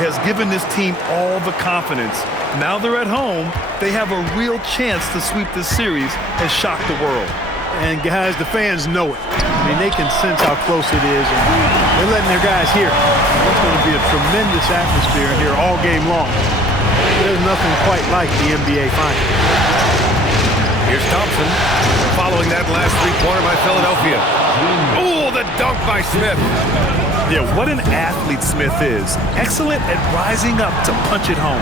has given this team all the confidence. Now they're at home. They have a real chance to sweep this series and shock the world. And guys, the fans know it. I mean, they can sense how close it is, and they're letting their guys hear it. It's going to be a tremendous atmosphere in here all game long. There's nothing quite like the NBA Finals. Here's Thompson, following that last three-pointer by Philadelphia. Oh, the dunk by Smith. Yeah, what an athlete Smith is. Excellent at rising up to punch it home.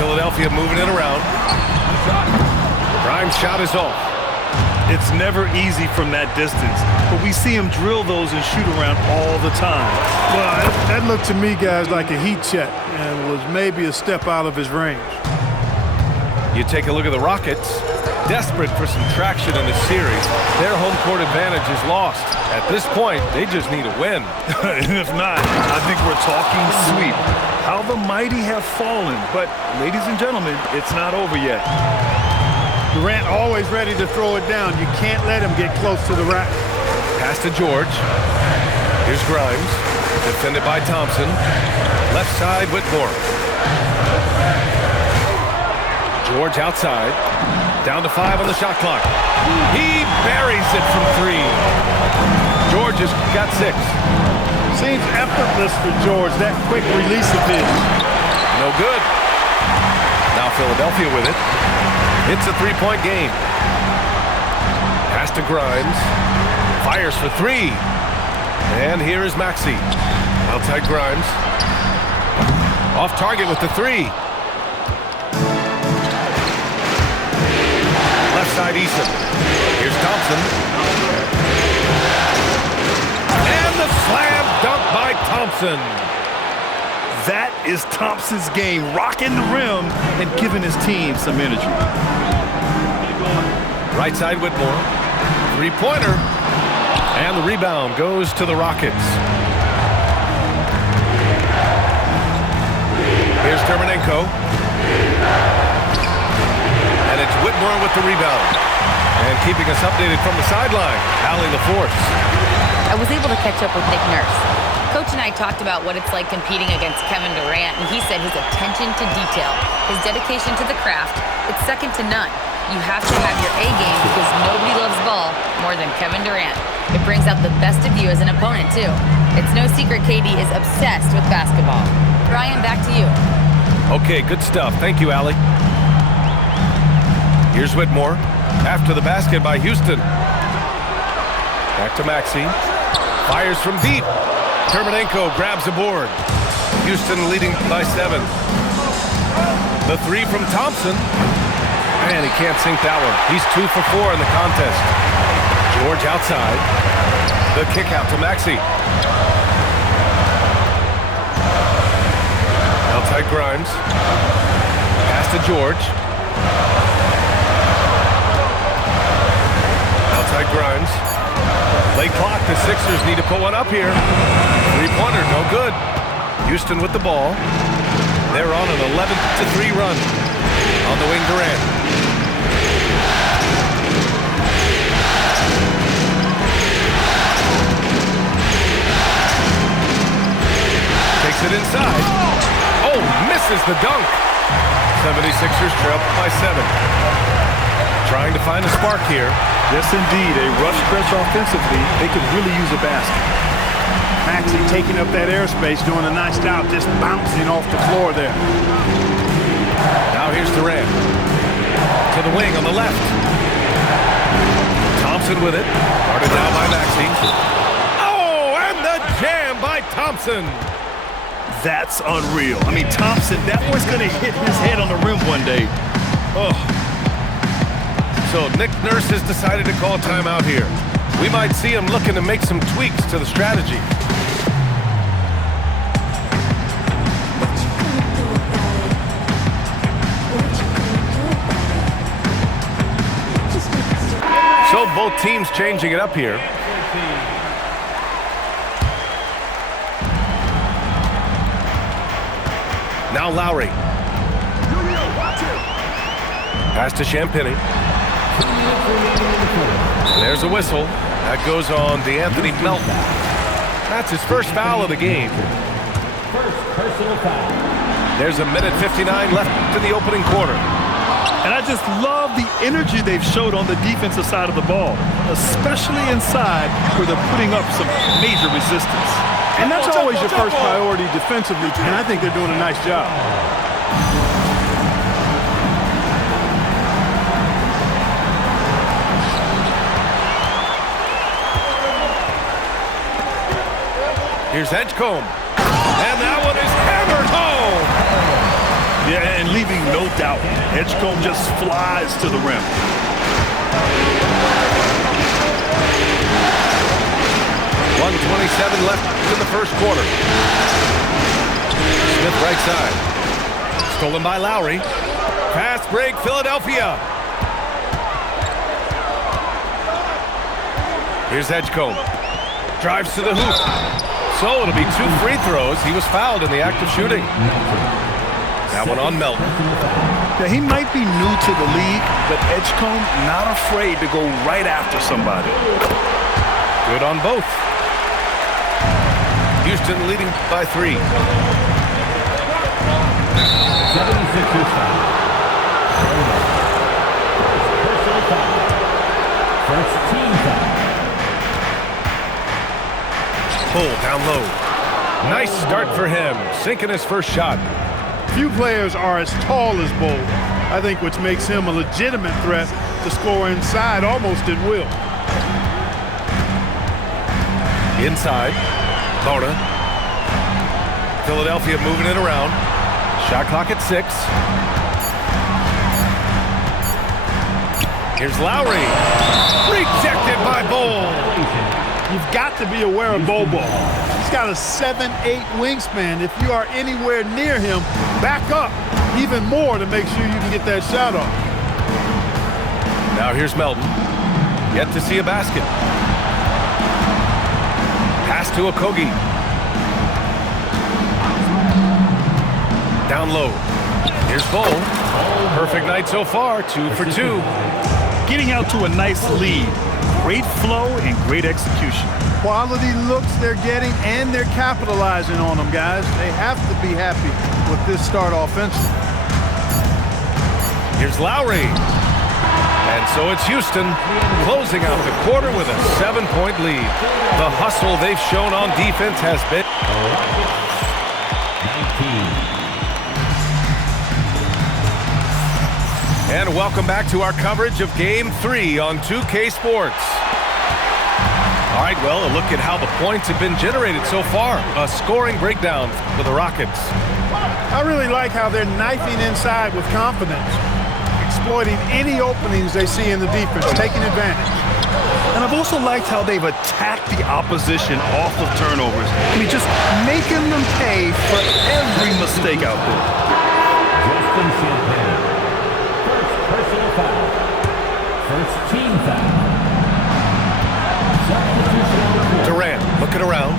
Philadelphia moving it around. Grimes' shot is off. It's never easy from that distance, but we see him drill those and shoot around all the time. Well, that looked to me, guys, like a heat check and was maybe a step out of his range. You take a look at the Rockets. Desperate for some traction in this series. Their home court advantage is lost. At this point, they just need a win. And if not, I think we're talking sweep. How the mighty have fallen. But, ladies and gentlemen, it's not over yet. Durant always ready to throw it down. You can't let him get close to the rack. Pass to George. Here's Grimes. Defended by Thompson. Left side, Whitmore. George outside. Down to 5 on the shot clock. He buries it from 3. George has got 6. Seems effortless for George, that quick release of his. No good. Now Philadelphia with it. It's a 3-point game. Pass to Grimes. Fires for 3. And here is Maxey. Outside Grimes. Off target with the 3. Left side Eason. Here's Thompson. And the slam dunk by Thompson. That is Thompson's game, rocking the rim and giving his team some energy. Right side Whitmore. 3-pointer. And the rebound goes to the Rockets. Here's Terminenko. And it's Whitmore with the rebound. And keeping us updated from the sideline, Allie LaForce. I was able to catch up with Nick Nurse. Coach and I talked about what it's like competing against Kevin Durant, and he said his attention to detail, his dedication to the craft, it's second to none. You have to have your A game because nobody loves ball more than Kevin Durant. It brings out the best of you as an opponent, too. It's no secret KD is obsessed with basketball. Brian, back to you. Okay, good stuff. Thank you, Allie. Here's Whitmore. After the basket by Houston. Back to Maxey. Fires from deep. Terminenko grabs a board. Houston leading by 7. The 3 from Thompson. And he can't sink that one. He's 2 for 4 in the contest. George outside. The kick out to Maxey. Outside Grimes. Pass to George. Outside Grimes. Late clock. The Sixers need to put one up here. 3-pointer, no good. Houston with the ball. They're on an 11-3 run. On the wing, Durant. Takes it inside. Oh, misses the dunk. 76ers trail by 7. Trying to find a spark here. Yes, indeed. A rush stretch offensively. They could really use a basket. Maxey taking up that airspace, doing a nice job just bouncing off the floor there. Now here's Durant. To the wing on the left. Thompson with it. Guarded down by Maxey. Oh, and the jam by Thompson. That's unreal. I mean, Thompson, that boy's going to hit his head on the rim one day. Oh. So Nick Nurse has decided to call timeout here. We might see him looking to make some tweaks to the strategy. So both teams changing it up here. Now Lowry. Pass to Champagnie. There's a whistle. That goes on DeAnthony Melton. That's his first foul of the game. There's a minute 59 left in the opening quarter. And I just love the energy they've showed on the defensive side of the ball, especially inside where they're putting up some major resistance. And that's always your first priority defensively, and I think they're doing a nice job. Here's Edgecombe. And that one is hammered home. Yeah, and leaving no doubt. Edgecombe just flies to the rim. .127 left in the first quarter. Smith right side. Stolen by Lowry. Fast break, Philadelphia. Here's Edgecombe. Drives to the hoop. So it'll be 2 free throws. He was fouled in the act of shooting. That one on Melton. Yeah, he might be new to the league, but Edgecombe not afraid to go right after somebody. Good on both. Houston leading by 3. 76ers foul. First team foul. Pull down low. Nice start for him, sinking his first shot. Few players are as tall as Bol. I think which makes him a legitimate threat to score inside almost at will. Inside, Mona. Philadelphia moving it around. Shot clock at 6. Here's Lowry. Rejected by Bol. You've got to be aware of Bol. He's got a 7'8" wingspan. If you are anywhere near him, back up even more to make sure you can get that shot off. Now here's Melton. Yet to see a basket. Pass to Okogie. Down low. Here's Bol. Perfect night so far, 2 for 2. Getting out to a nice lead. Great flow and great execution. Quality looks they're getting, and they're capitalizing on them, guys. They have to be happy with this start offensively. Here's Lowry. And so it's Houston closing out the quarter with a 7-point lead. The hustle they've shown on defense has been... 19. And welcome back to our coverage of Game 3 on 2K Sports. All right, well, a look at how the points have been generated so far. A scoring breakdown for the Rockets. I really like how they're knifing inside with confidence, exploiting any openings they see in the defense, taking advantage. And I've also liked how they've attacked the opposition off of turnovers. I mean, just making them pay for every mistake out there. Justin Champagne. First personal foul. First team foul. Durant looking around.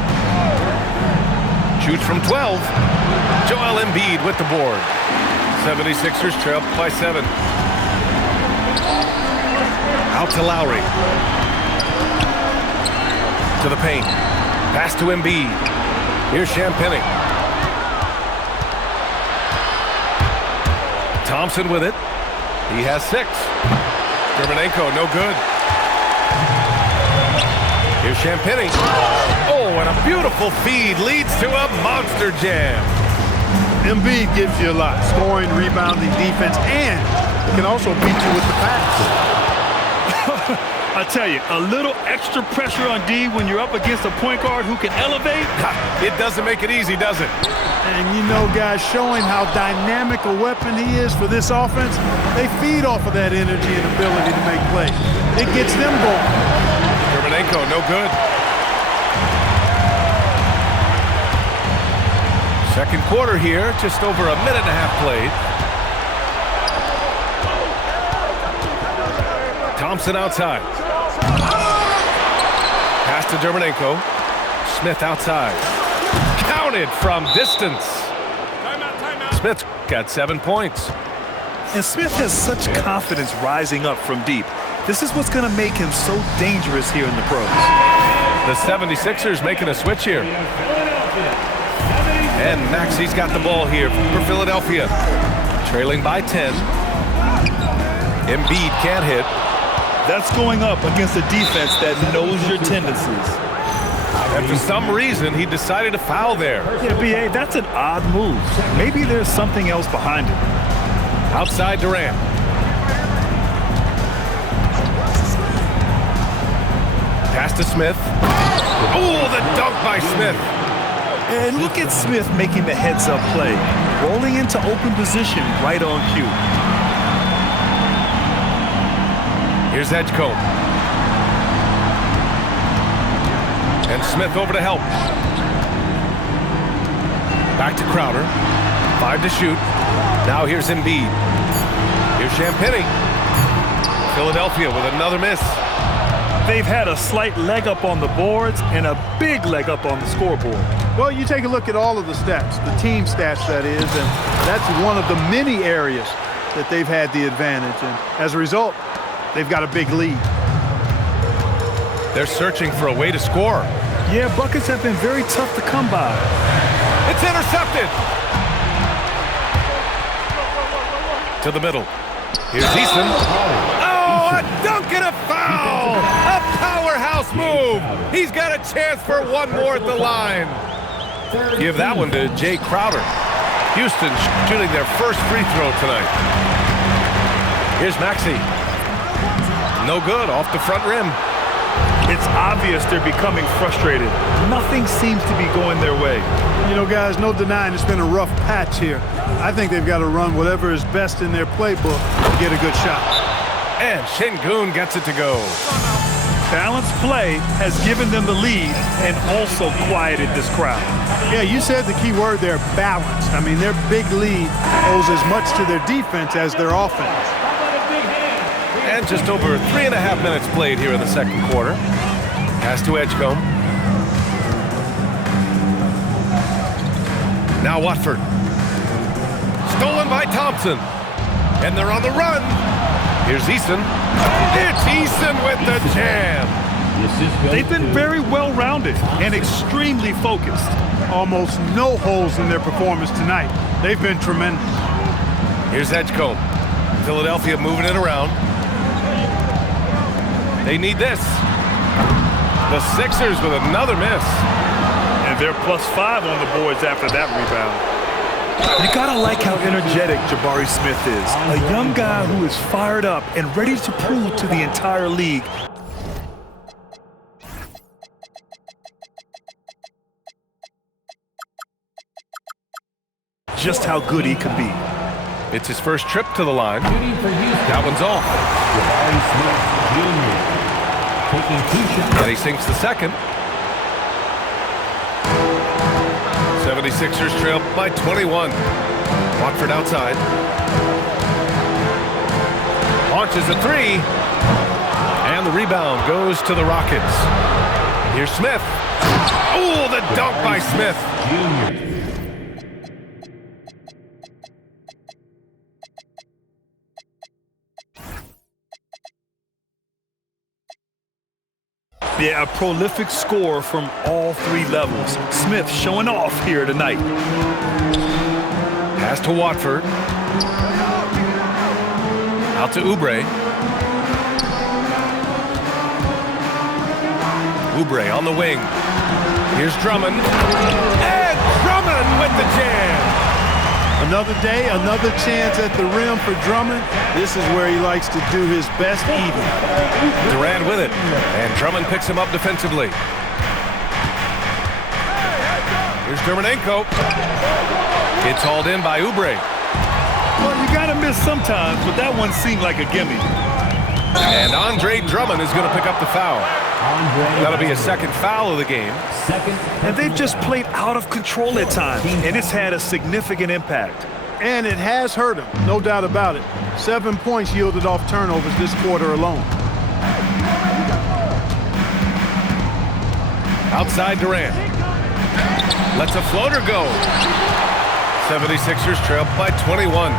Shoots from 12. Joel Embiid with the board. 76ers trail by 7. Out to Lowry. To the paint. Pass to Embiid. Here's Champagnie. Thompson with it. He has 6. Dermanenko, no good. Here's Champagnie. Oh, and a beautiful feed leads to a monster jam. Embiid gives you a lot. Scoring, rebounding, defense, and can also beat you with the pass. I tell you, a little extra pressure on D when you're up against a point guard who can elevate. It doesn't make it easy, does it? And you know, guys, showing how dynamic a weapon he is for this offense, they feed off of that energy and ability to make plays. It gets them going. Dermanenko, no good. Second quarter here, just over a minute and a half played. Thompson outside. Pass to Dermanenko. Smith outside. Counted from distance. Smith's got 7 points. And Smith has such confidence rising up from deep. This is what's going to make him so dangerous here in the pros. The 76ers making a switch here. And Maxey's got the ball here for Philadelphia. Trailing by 10. Embiid can't hit. That's going up against a defense that knows your tendencies. And for some reason, he decided to foul there. Yeah, B.A., that's an odd move. Maybe there's something else behind it. Outside Durant. Pass to Smith. Oh, the dunk by Smith. And look at Smith making the heads-up play, rolling into open position right on cue. Here's Edgecombe. And Smith over to help. Back to Crowder. 5 to shoot. Now here's Embiid. Here's Champagnie. Philadelphia with another miss. They've had a slight leg up on the boards and a big leg up on the scoreboard. Well, you take a look at all of the stats, the team stats that is, and that's one of the many areas that they've had the advantage. And as a result, they've got a big lead. They're searching for a way to score. Yeah, buckets have been very tough to come by. It's intercepted. To the middle. Here's Easton. Oh, a dunk and a foul! A powerhouse move! He's got a chance for one more at the line. Give that one to Jay Crowder. Houston shooting their first free throw tonight. Here's Maxey. No good, off the front rim. It's obvious they're becoming frustrated. Nothing seems to be going their way. You know, guys, no denying it's been a rough patch here. I think they've got to run whatever is best in their playbook to get a good shot. And Şengün gets it to go. Balanced play has given them the lead and also quieted this crowd. Yeah, you said the key word there, balanced. I mean, their big lead owes as much to their defense as their offense. And just over 3.5 minutes played here in the second quarter. Pass to Edgecombe. Now Watford. Stolen by Thompson. And they're on the run. Here's Easton. It's Easton with the jam. They've been very well-rounded and extremely focused. Almost no holes in their performance tonight. They've been tremendous. Here's Edgecombe. Philadelphia moving it around. They need this. The Sixers with another miss. And they're +5 on the boards after that rebound. You gotta like how energetic Jabari Smith is. A young guy who is fired up and ready to prove to the entire league just how good he can be. It's his first trip to the line. That one's off. Taking 2 shots. And he sinks the second. 76ers trail by 21. Watford outside. Launches a 3. And the rebound goes to the Rockets. Here's Smith. Oh, the dunk by Smith. Junior. Yeah, a prolific scorer from all 3 levels. Smith showing off here tonight. Pass to Watford. Out to Oubre. Oubre on the wing. Here's Drummond. And Drummond with the jam. Another day, another chance at the rim for Drummond. This is where he likes to do his best eating. Durant with it. And Drummond picks him up defensively. Here's Dermonenko. It's hauled in by Oubre. Well, you gotta miss sometimes, but that one seemed like a gimme. And Andre Drummond is going to pick up the foul. That'll be a second foul of the game. And they've just played out of control at times, and it's had a significant impact. And it has hurt him, no doubt about it. 7 points yielded off turnovers this quarter alone. Outside Durant. Lets a floater go. 76ers trail by 21.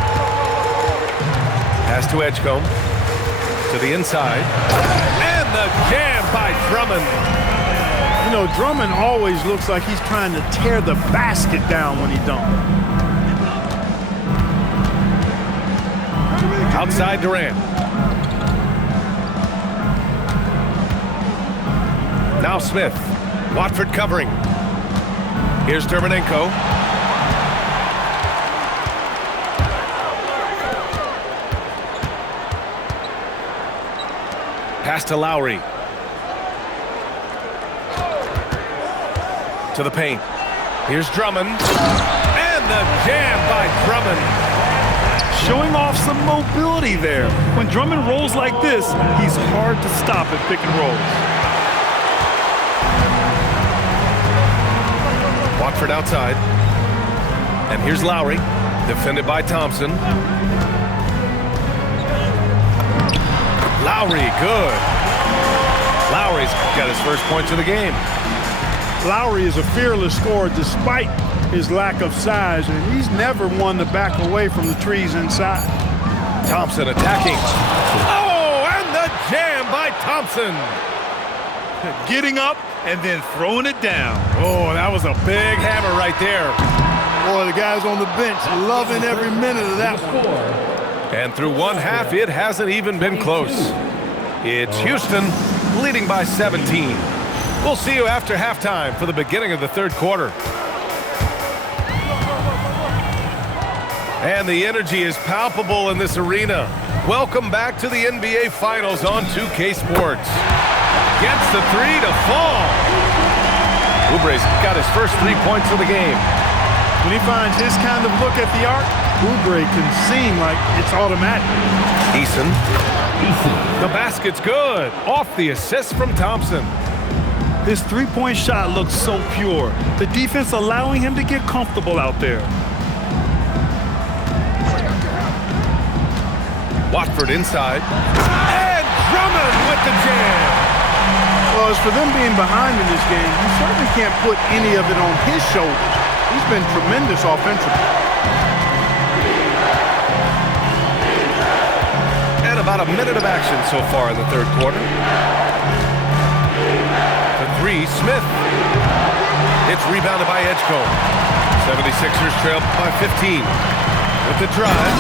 Pass to Edgecombe. To the inside. And the jam by Drummond. You know, Drummond always looks like he's trying to tear the basket down when he dunks. Outside Durant. Now Smith. Watford covering. Here's Terminenko. Pass to Lowry. To the paint. Here's Drummond. And the jam by Drummond. Showing off some mobility there. When Drummond rolls like this, he's hard to stop at pick and rolls. Watford outside. And here's Lowry. Defended by Thompson. Lowry, good. Lowry's got his first points of the game. Lowry is a fearless scorer despite his lack of size, and he's never one to back away from the trees inside. Thompson attacking. Oh, and the jam by Thompson. Getting up and then throwing it down. Oh, that was a big hammer right there. Boy, the guys on the bench loving every minute of that one. And through one half, it hasn't even been close. It's Houston leading by 17. We'll see you after halftime for the beginning of the third quarter. And the energy is palpable in this arena. Welcome back to the NBA Finals on 2K Sports. Gets the three to fall. Oubre's got his first 3 points of the game. When he finds his kind of look at the arc, Oubre can seem like it's automatic. Eason. The basket's good. Off the assist from Thompson. His three-point shot looks so pure. The defense allowing him to get comfortable out there. Watford inside. And Drummond with the jam. Well, as for them being behind in this game, you certainly can't put any of it on his shoulders. He's been tremendous offensively. And about a minute of action so far in the third quarter. The three, Smith. It's rebounded by Edgecombe. 76ers trail by 15. With the drive.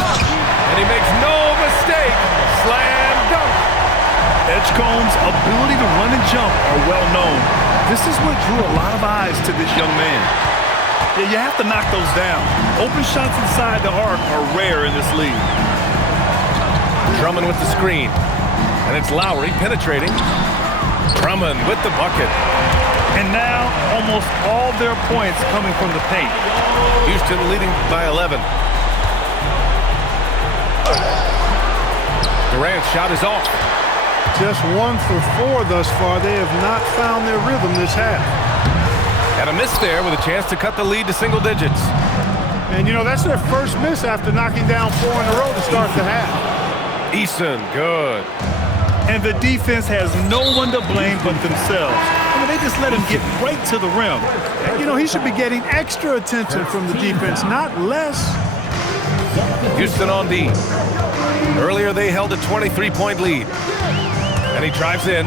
And he makes no mistake. Slam dunk. Edgecombe's ability to run and jump are well known. This is what drew a lot of eyes to this young man. Yeah, you have to knock those down. Open shots inside the arc are rare in this league. Drummond with the screen. And it's Lowry penetrating. Drummond with the bucket. And now almost all their points coming from the paint. Houston leading by 11. Durant's shot is off. Just 1 for 4 thus far. They have not found their rhythm this half. And a miss there with a chance to cut the lead to single digits. And, you know, that's their first miss after knocking down 4 in a row to start the half. Eason, good. And the defense has no one to blame but themselves. I mean, they just let him get right to the rim. You know, he should be getting extra attention from the defense, not less. Houston on D. Earlier they held a 23-point lead. And he drives in.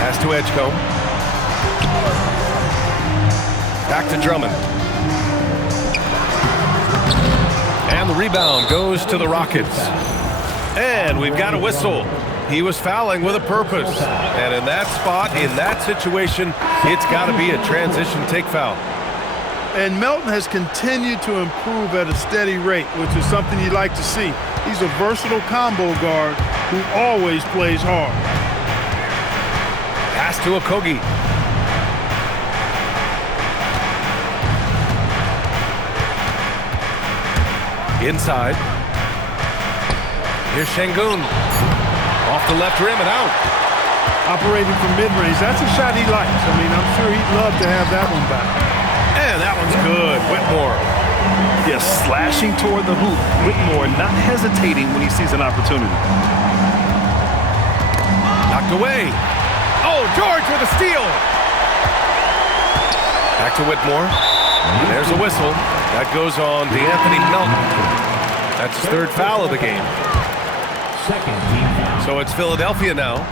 Pass to Edgecombe. Back to Drummond. And the rebound goes to the Rockets. And we've got a whistle. He was fouling with a purpose. And in that spot, in that situation, it's got to be a transition take foul. And Melton has continued to improve at a steady rate, which is something you'd like to see. He's a versatile combo guard who always plays hard. Pass to Okogie. Inside. Here's Şengün. Off the left rim and out. Operating from mid-range, that's a shot he likes. I mean, I'm sure he'd love to have that one back. And that one's good. Whitmore. Yes, slashing toward the hoop. Whitmore not hesitating when he sees an opportunity. Knocked away. Oh, George with a steal. Back to Whitmore. And there's a whistle. That goes on DeAnthony Melton. That's his third foul of the game. Second team foul. So it's Philadelphia now.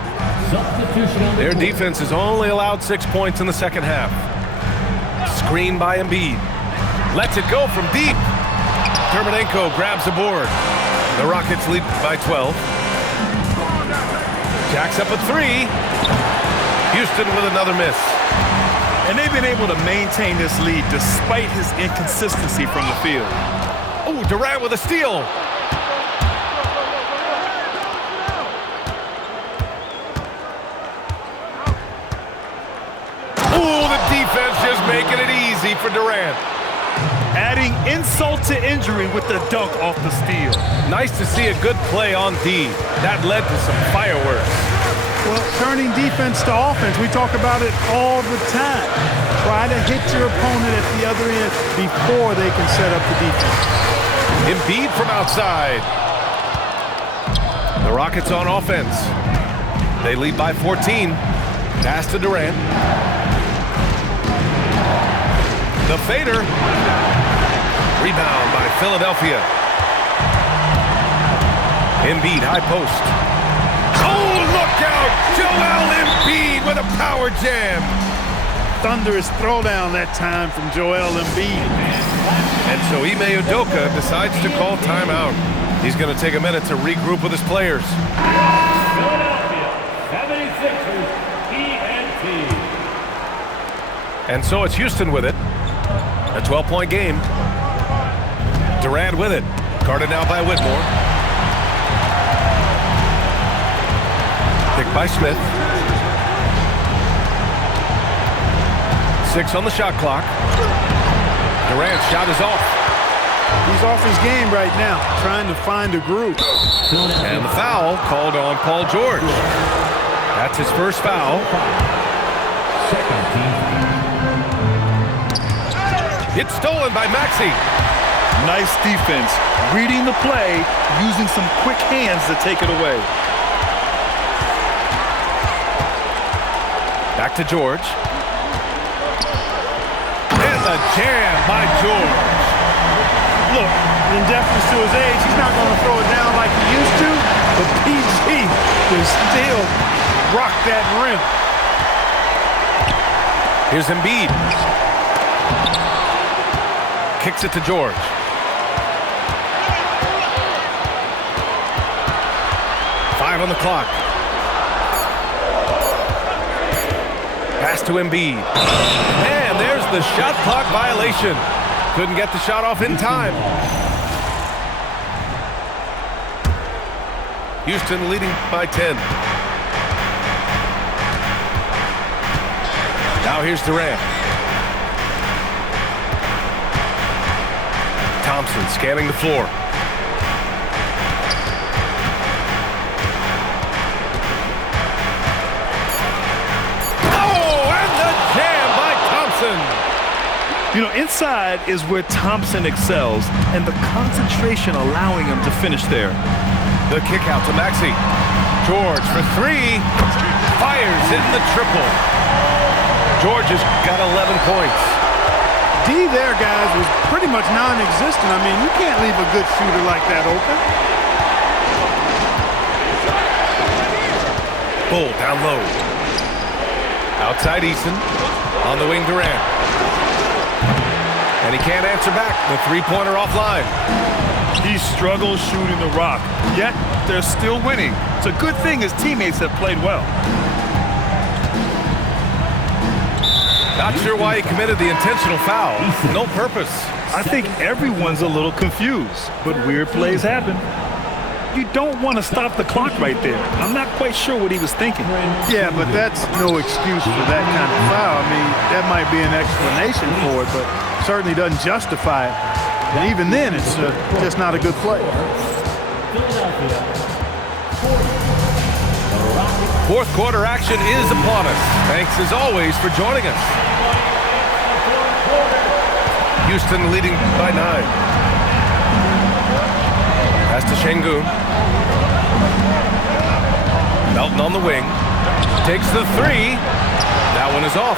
Substitution. Their defense has only allowed 6 points in the second half. Screen by Embiid. Lets it go from deep. Terminenko grabs the board. The Rockets lead by 12. Jacks up a three. Houston with another miss. And they've been able to maintain this lead despite his inconsistency from the field. Oh, Durant with a steal. Oh, the defense just making it easy for Durant. Adding insult to injury with the dunk off the steal. Nice to see a good play on D. That led to some fireworks. Well, turning defense to offense, we talk about it all the time. Try to hit your opponent at the other end before they can set up the defense. Embiid from outside. The Rockets on offense. They lead by 14. Pass to Durant. The fader. Rebound by Philadelphia. Embiid, high post. Oh, look out! Joel Embiid with a power jam. Thunderous throwdown that time from Joel Embiid. And so Ime Udoka decides to call timeout. He's going to take a minute to regroup with his players. Philadelphia 76ers TNT. And so it's Houston with it. A 12-point game. Durant with it. Guarded now by Whitmore. Picked by Smith. 6 on the shot clock. Durant's shot is off. He's off his game right now, trying to find a groove. And the foul called on Paul George. That's his first foul. Second team. It's stolen by Maxey. Nice defense. Reading the play, using some quick hands to take it away. Back to George. And the jam by George. Look, in deference to his age, he's not going to throw it down like he used to, but PG can still rock that rim. Here's Embiid. Kicks it to George. Five on the clock. Pass to Embiid. And there's the shot clock violation. Couldn't get the shot off in time. Houston leading by 10. Now here's Durant. Thompson scanning the floor. You know, inside is where Thompson excels, and the concentration allowing him to finish there. The kick out to Maxey. George for three. Fires in the triple. George has got 11 points. D there, guys, was pretty much non-existent. I mean, you can't leave a good shooter like that open. Bull down low. Outside Eason. On the wing, Durant. And he can't answer back. The three-pointer offline. He struggles shooting the rock, yet they're still winning. It's a good thing his teammates have played well. Not sure why he committed the intentional foul. No purpose. I think everyone's a little confused, but weird plays happen. You don't want to stop the clock right there. I'm not quite sure what he was thinking. Yeah, but that's no excuse for that kind of foul. I mean, that might be an explanation for it, but certainly doesn't justify it. And even then, it's just not a good play. Fourth quarter action is upon us. Thanks as always for joining us. Houston leading by 9. Pass to Şengün. Melton on the wing. Takes the three. That one is off.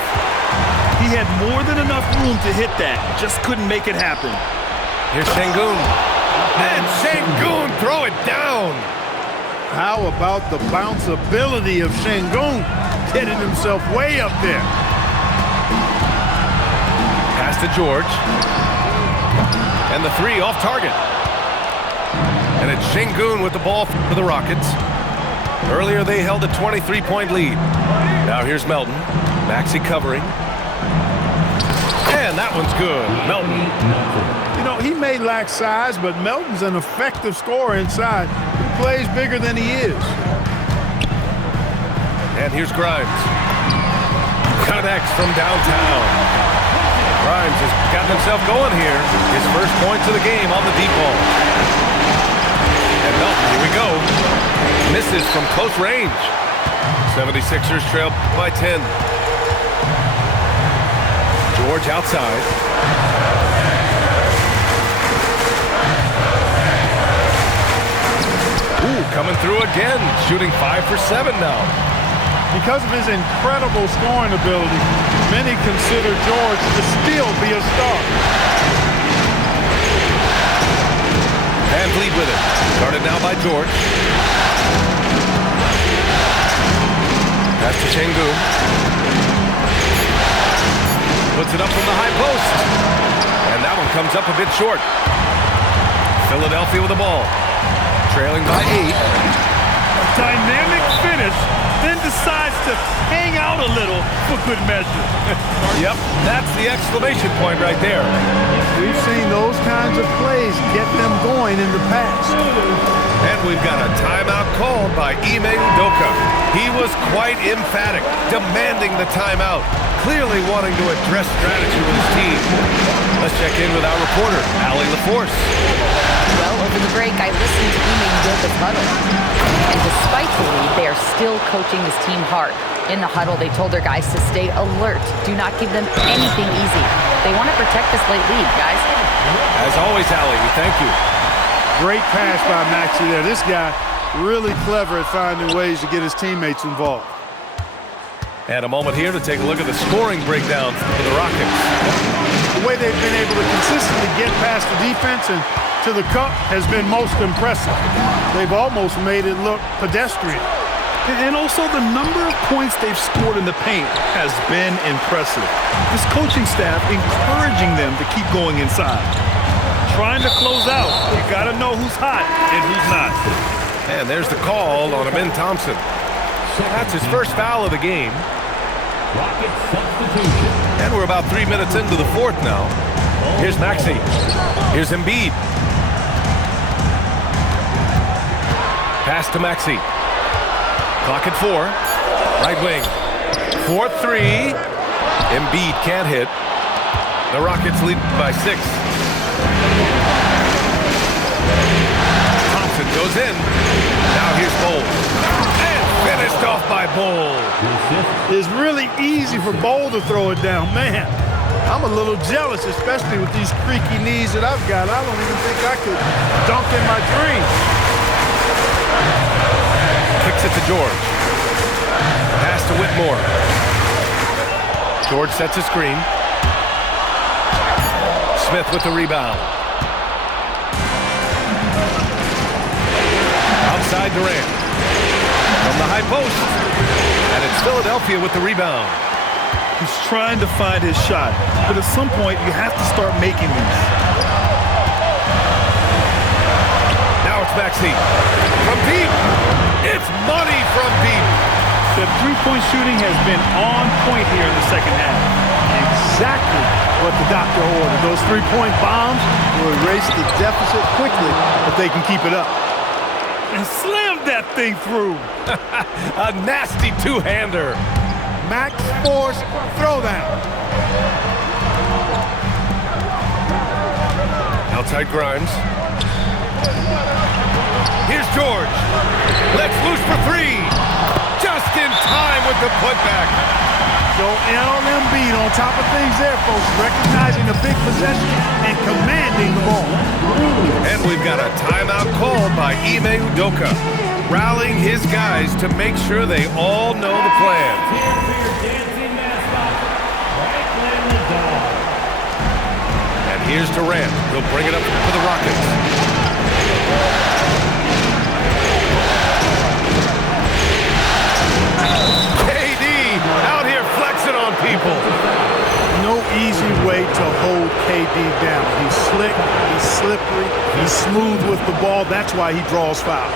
He had more than enough room to hit that. Just couldn't make it happen. Here's Şengün. And Şengün throw it down. How about the bounceability of Sengun, getting himself way up there. Pass to George. And the three off target. And it's Sengun with the ball for the Rockets. Earlier they held a 23-point lead. Now here's Melton. Maxey covering. And that one's good. Melton. You know, he may lack size, but Melton's an effective scorer inside. He plays bigger than he is. And here's Grimes. Connects from downtown. Grimes has gotten himself going here. His first points of the game on the deep ball. And Melton, here we go. Misses from close range. 76ers trail by 10. George outside. Ooh, coming through again. Shooting 5 for 7 now. Because of his incredible scoring ability, many consider George to still be a star. And lead with it. Guarded now by George. Pass to Sengun. Puts it up from the high post. And that one comes up a bit short. Philadelphia with the ball. Trailing by 8. A dynamic finish, then decides to hang out a little for good measure. Yep, that's the exclamation point right there. We've seen those kinds of plays get them going in the past. And we've got a timeout called by Ime Udoka. He was quite emphatic, demanding the timeout, clearly wanting to address strategy with his team. Let's check in with our reporter, Allie LaForce. Well, over the break, I listened to Ime Udoka's huddle. And despite the lead, they are still coaching this team hard. In the huddle, they told their guys to stay alert. Do not give them anything easy. They want to protect this late lead, guys. As always, Allie, we thank you. Great pass by Maxey there. This guy really clever at finding ways to get his teammates involved. And a moment here to take a look at the scoring breakdown for the Rockets. The way they've been able to consistently get past the defense and to the cup has been most impressive. They've almost made it look pedestrian. And also the number of points they've scored in the paint has been impressive. This coaching staff encouraging them to keep going inside. Trying to close out. You got to know who's hot and who's not. And there's the call on Amin Thompson. That's his first foul of the game. Rocket substitution. And we're about 3 minutes into the fourth now. Here's Maxey. Here's Embiid. Pass to Maxey. Clock at 4. Right wing. 4-3. Embiid can't hit. The Rockets lead by 6. Thompson goes in. Now here's Bol. And finished off by Bol. It's really easy for Bol to throw it down. Man, I'm a little jealous, especially with these creaky knees that I've got. I don't even think I could dunk in my dreams. Kicks it to George. Pass to Whitmore. George sets a screen. Smith with the rebound. Outside Durant. From the high post. And it's Philadelphia with the rebound. He's trying to find his shot, but at some point you have to start making these. Now it's Maxey. From deep. It's money from deep. The three-point shooting has been on point here in the second half. Exactly what the doctor ordered. Those three-point bombs will erase the deficit quickly if they can keep it up. And slammed that thing through. A nasty two-hander. Max Force throwdown. Outside Grimes. Here's George. Let's loose for 3. Just in time with the putback. Joel Embiid on top of things there, folks. Recognizing the big possession and commanding the ball. And we've got a timeout called by Ime Udoka, rallying his guys to make sure they all know the plan. Here for your dancing mascot, Franklin the Dog. And here's Durant. He'll bring it up for the Rockets. KD down. He's slick, he's slippery, he's smooth with the ball. That's why he draws foul.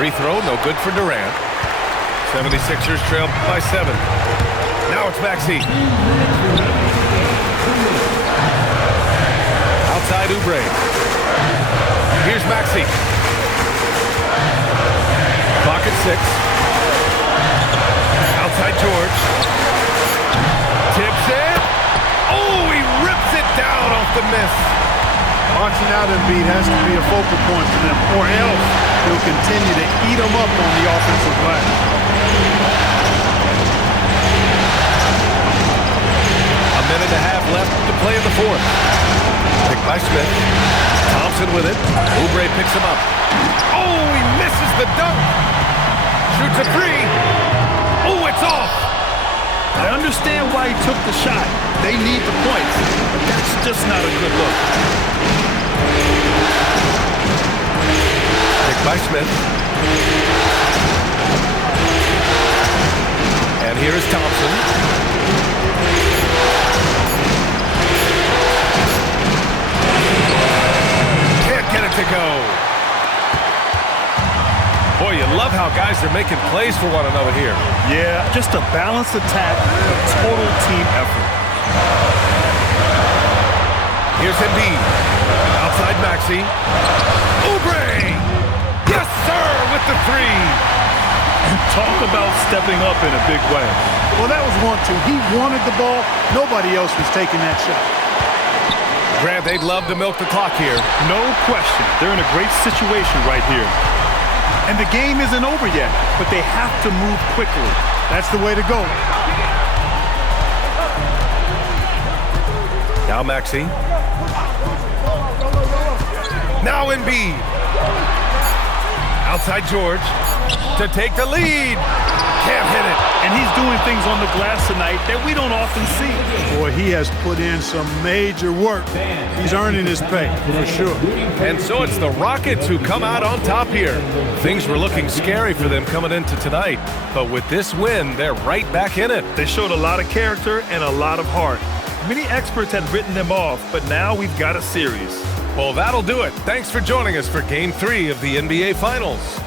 Free throw, no good for Durant. 76ers trail by 7. Now it's Maxey. Outside Oubre. Here's Maxey. Clock at 6. Outside George. Tips it. Oh, he rips it down off the miss. Launching out Embiid has to be a focal point for them, or else he'll continue to eat them up on the offensive glass. A minute and a half left to play in the fourth. Picked by Smith. Thompson with it. Oubre picks him up. Oh, he misses the dunk. Shoots a three. Oh, it's off. I understand why he took the shot. They need the points, but that's just not a good look. Picked by Smith. And here is Thompson. Can't get it to go. Boy, you love how guys are making plays for one another here. Yeah, just a balanced attack, a total team effort. Here's Embiid. Outside Maxey. Oubre! Yes, sir, with the three. Talk about stepping up in a big way. Well, that was 1-2. He wanted the ball. Nobody else was taking that shot. Grant, they'd love to milk the clock here. No question. They're in a great situation right here. And the game isn't over yet, but they have to move quickly. That's the way to go. Now Maxey. Now Embiid. Outside George to take the lead. Can't hit it. And he's doing things on the glass tonight that we don't often see. Boy, he has put in some major work. He's earning his pay, for sure. And so it's the Rockets who come out on top here. Things were looking scary for them coming into tonight, but with this win, they're right back in it. They showed a lot of character and a lot of heart. Many experts had written them off, but now we've got a series. Well, that'll do it. Thanks for joining us for Game 3 of the NBA Finals.